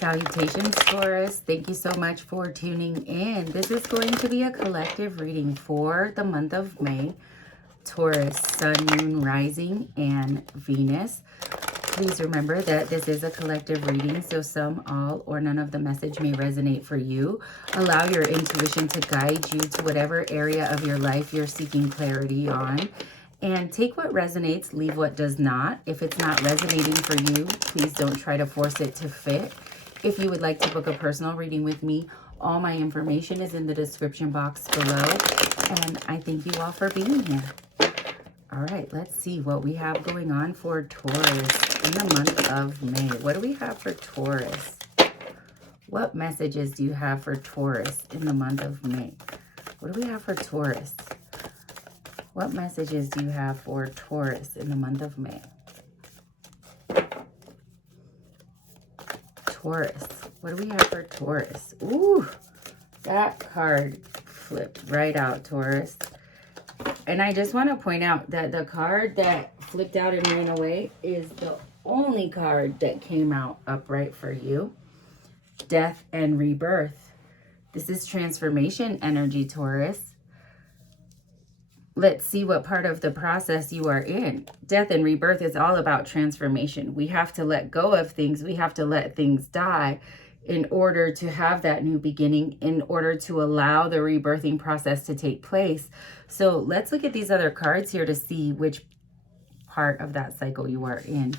Salutations, Taurus. Thank you so much for tuning in. This is going to be a collective reading for the month of May. Taurus, Sun, Moon, Rising, and Venus. Please remember that this is a collective reading, so some, all, or none of the message may resonate for you. Allow your intuition to guide you to whatever area of your life you're seeking clarity on. And take what resonates, leave what does not. If it's not resonating for you, please don't try to force it to fit. If you would like to book a personal reading with me, all my information is in the description box below. And I thank you all for being here. All right, let's see what we have going on for Taurus in the month of May. What do we have for Taurus? What messages do you have for Taurus in the month of May? What do we have for Taurus? What messages do you have for Taurus in the month of May? Taurus. What do we have for Taurus? Ooh, that card flipped right out, Taurus. And I just want to point out that the card that flipped out and ran away is the only card that came out upright for you. Death and rebirth. This is transformation energy, Taurus. Let's see what part of the process you are in. Death and rebirth is all about transformation. We have to let go of things. We have to let things die in order to have that new beginning, in order to allow the rebirthing process to take place. So let's look at these other cards here to see which part of that cycle you are in.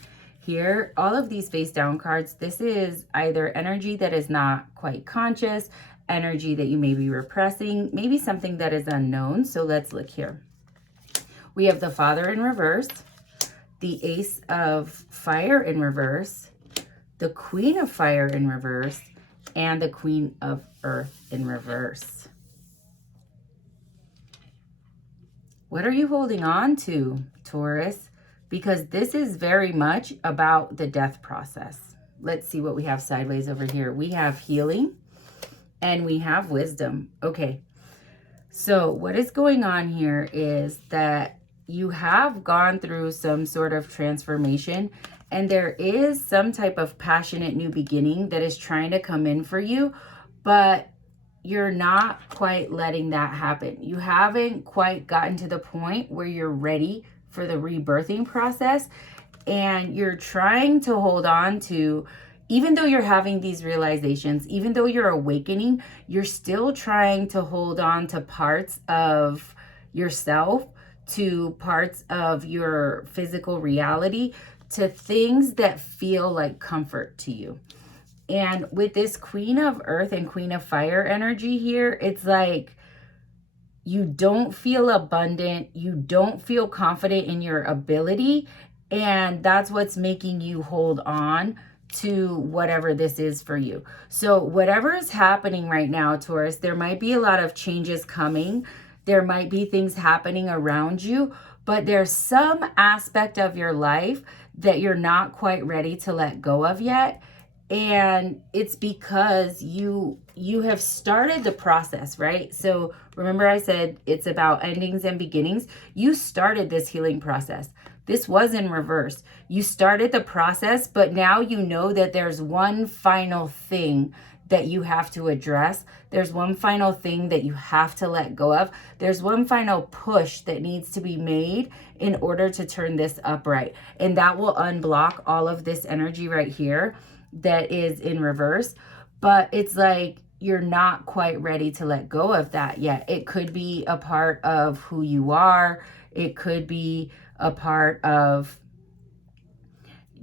Here, all of these face down cards, this is either energy that is not quite conscious, energy that you may be repressing, maybe something that is unknown. So let's look here. We have the Father in reverse, the Ace of Fire in reverse, the Queen of Fire in reverse, and the Queen of Earth in reverse. What are you holding on to, Taurus? Because this is very much about the death process. Let's see what we have sideways over here. We have healing and we have wisdom. Okay, so what is going on here is that you have gone through some sort of transformation, and there is some type of passionate new beginning that is trying to come in for you, but you're not quite letting that happen. You haven't quite gotten to the point where you're ready for the rebirthing process, and you're trying to hold on to, even though you're having these realizations, even though you're awakening, you're still trying to hold on to parts of yourself, to parts of your physical reality, to things that feel like comfort to you. And with this Queen of Earth and Queen of Fire energy here, it's like you don't feel abundant, you don't feel confident in your ability, and that's what's making you hold on to whatever this is for you. So whatever is happening right now, Taurus, there might be a lot of changes coming. There might be things happening around you, but there's some aspect of your life that you're not quite ready to let go of yet. And it's because you have started the process, right? So remember I said it's about endings and beginnings. You started this healing process. This was in reverse. You started the process, but now you know that there's one final thing that you have to address. There's one final thing that you have to let go of. There's one final push that needs to be made in order to turn this upright. And that will unblock all of this energy right here that is in reverse. But it's like you're not quite ready to let go of that yet. It could be a part of who you are. It could be a part of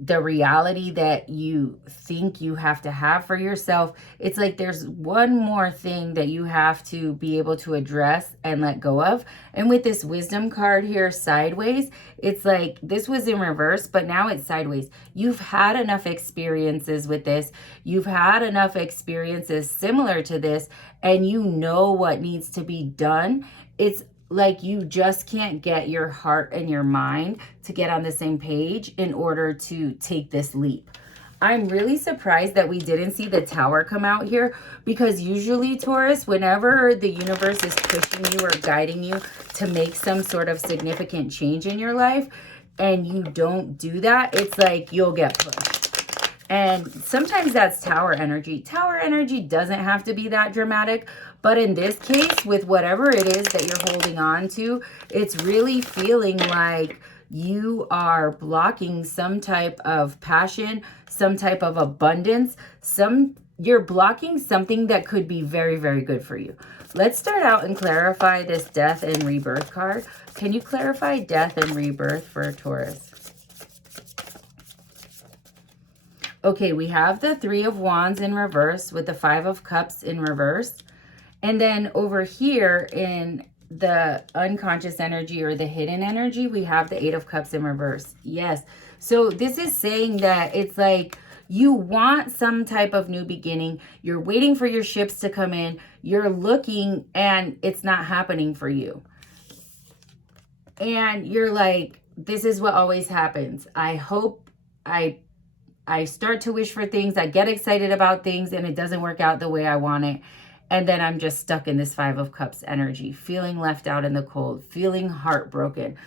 the reality that you think you have to have for yourself. It's like there's one more thing that you have to be able to address and let go of. And with this wisdom card here sideways, it's like this was in reverse, but now it's sideways. You've had enough experiences with this. You've had enough experiences similar to this, and you know what needs to be done. It's like you just can't get your heart and your mind to get on the same page in order to take this leap. I'm really surprised that we didn't see the Tower come out here, because usually, Taurus, whenever the universe is pushing you or guiding you to make some sort of significant change in your life and you don't do that, it's like you'll get pushed. And sometimes that's Tower energy. Tower energy doesn't have to be that dramatic, but in this case, with whatever it is that you're holding on to, it's really feeling like you are blocking some type of passion, some type of abundance, you're blocking something that could be very, very good for you. Let's start out and clarify this death and rebirth card. Can you clarify death and rebirth for a Taurus? Okay, we have the Three of Wands in reverse with the Five of Cups in reverse. And then over here in the unconscious energy or the hidden energy, we have the Eight of Cups in reverse. Yes. So this is saying that it's like you want some type of new beginning. You're waiting for your ships to come in. You're looking and it's not happening for you. And you're like, this is what always happens. I hope I start to wish for things. I get excited about things and it doesn't work out the way I want it. And then I'm just stuck in this Five of Cups energy, feeling left out in the cold, feeling heartbroken.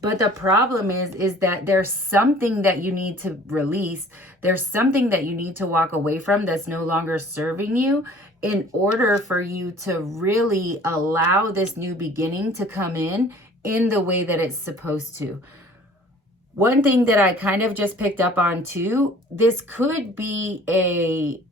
But the problem is that there's something that you need to release. There's something that you need to walk away from that's no longer serving you in order for you to really allow this new beginning to come in the way that it's supposed to. One thing that I kind of just picked up on too, this could be a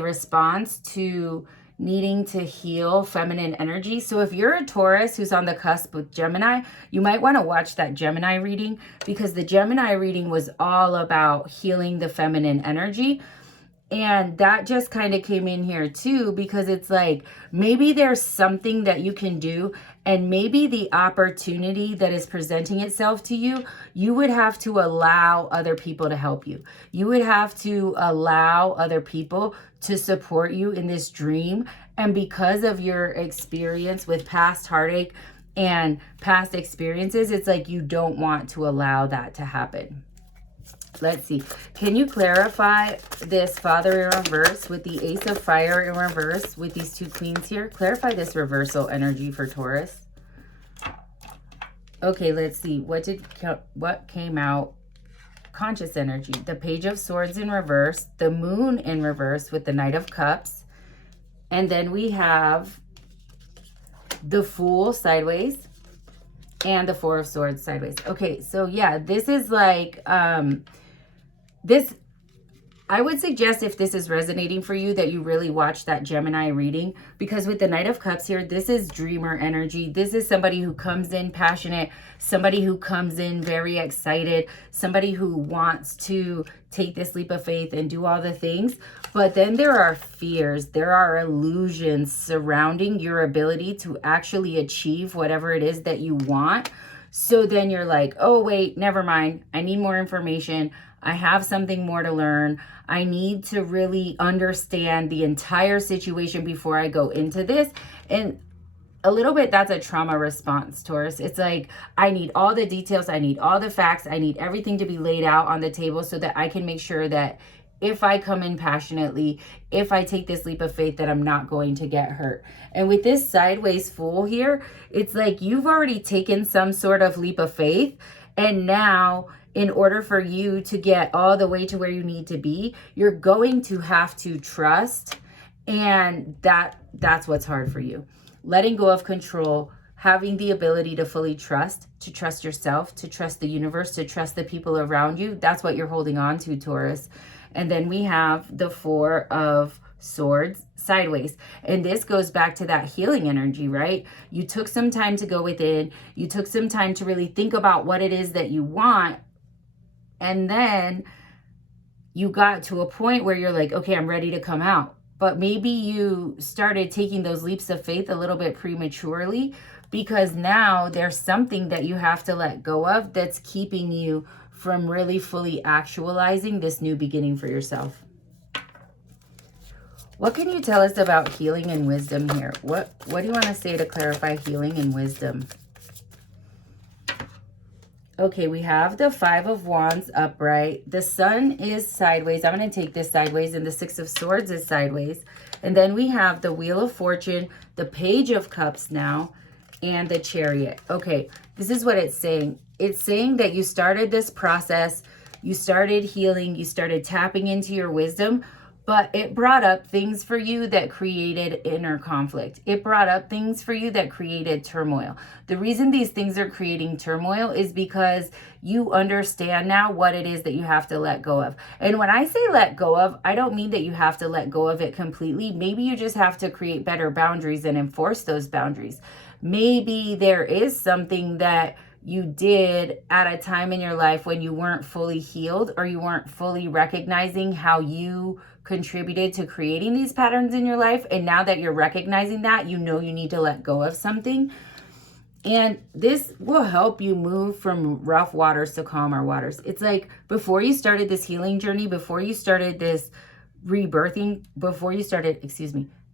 response to needing to heal feminine energy. So if you're a Taurus who's on the cusp with Gemini, you might want to watch that Gemini reading, because the Gemini reading was all about healing the feminine energy. And that just kind of came in here too, because it's like, maybe there's something that you can do, and maybe the opportunity that is presenting itself to you, you would have to allow other people to help you. You would have to allow other people to support you in this dream. And because of your experience with past heartache and past experiences, it's like you don't want to allow that to happen. Let's see. Can you clarify this Father in reverse with the Ace of Fire in reverse with these two queens here? Clarify this reversal energy for Taurus. Okay, let's see. What came out? Conscious energy. The Page of Swords in reverse. The Moon in reverse with the Knight of Cups. And then we have the Fool sideways. And the Four of Swords sideways. Okay, so yeah, this is like... This, I would suggest, if this is resonating for you, that you really watch that Gemini reading, because with the Knight of Cups here, this is dreamer energy. This is somebody who comes in passionate, somebody who comes in very excited, somebody who wants to take this leap of faith and do all the things. But then there are fears, there are illusions surrounding your ability to actually achieve whatever it is that you want. So then you're like, oh, wait, never mind. I need more information. I have something more to learn. I need to really understand the entire situation before I go into this. And a little bit, that's a trauma response, Taurus. It's like, I need all the details. I need all the facts. I need everything to be laid out on the table so that I can make sure that if I come in passionately, if I take this leap of faith, that I'm not going to get hurt. And with this sideways Fool here, it's like you've already taken some sort of leap of faith. And now, in order for you to get all the way to where you need to be, you're going to have to trust. And that's what's hard for you. Letting go of control, having the ability to fully trust yourself, to trust the universe, to trust the people around you. That's what you're holding on to, Taurus. And then we have the Four of Swords sideways. And this goes back to that healing energy, right? You took some time to go within. You took some time to really think about what it is that you want. And then you got to a point where you're like, okay, I'm ready to come out. But maybe you started taking those leaps of faith a little bit prematurely, because now there's something that you have to let go of that's keeping you from really fully actualizing this new beginning for yourself. What can you tell us about healing and wisdom here? What do you want to say to clarify healing and wisdom? Okay, we have the Five of Wands upright. The Sun is sideways. I'm going to take this sideways, and the Six of Swords is sideways. And then we have the Wheel of Fortune, the Page of Cups now, and the Chariot. Okay, this is what it's saying. It's saying that you started this process. You started healing, you started tapping into your wisdom, but it brought up things for you that created inner conflict. It brought up things for you that created turmoil. The reason these things are creating turmoil is because you understand now what it is that you have to let go of. And when I say let go of, I don't mean that you have to let go of it completely. Maybe you just have to create better boundaries and enforce those boundaries. Maybe there is something that you did at a time in your life when you weren't fully healed, or you weren't fully recognizing how you contributed to creating these patterns in your life. And now that you're recognizing that, you know you need to let go of something. And this will help you move from rough waters to calmer waters. It's like before you started this healing journey, before you started this rebirthing, before you started,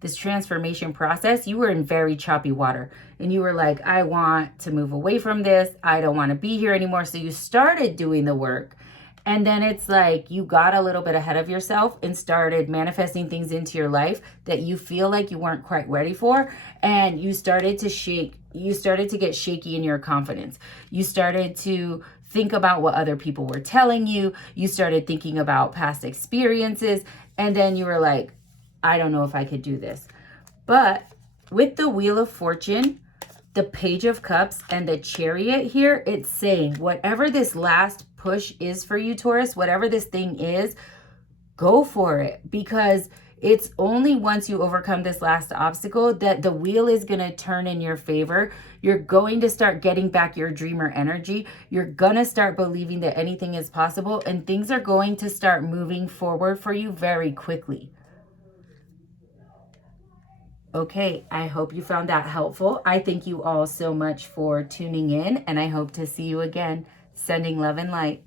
this transformation process, you were in very choppy water. And you were like, I want to move away from this. I don't want to be here anymore. So you started doing the work. And then it's like you got a little bit ahead of yourself and started manifesting things into your life that you feel like you weren't quite ready for. And you started to get shaky in your confidence. You started to think about what other people were telling you. You started thinking about past experiences. And then you were like, I don't know if I could do this. But with the Wheel of Fortune, the Page of Cups, and the Chariot here, it's saying whatever this last push is for you, Taurus, whatever this thing is, go for it. Because it's only once you overcome this last obstacle that the wheel is going to turn in your favor. You're going to start getting back your dreamer energy. You're going to start believing that anything is possible, and things are going to start moving forward for you very quickly. Okay, I hope you found that helpful. I thank you all so much for tuning in, and I hope to see you again. Sending love and light.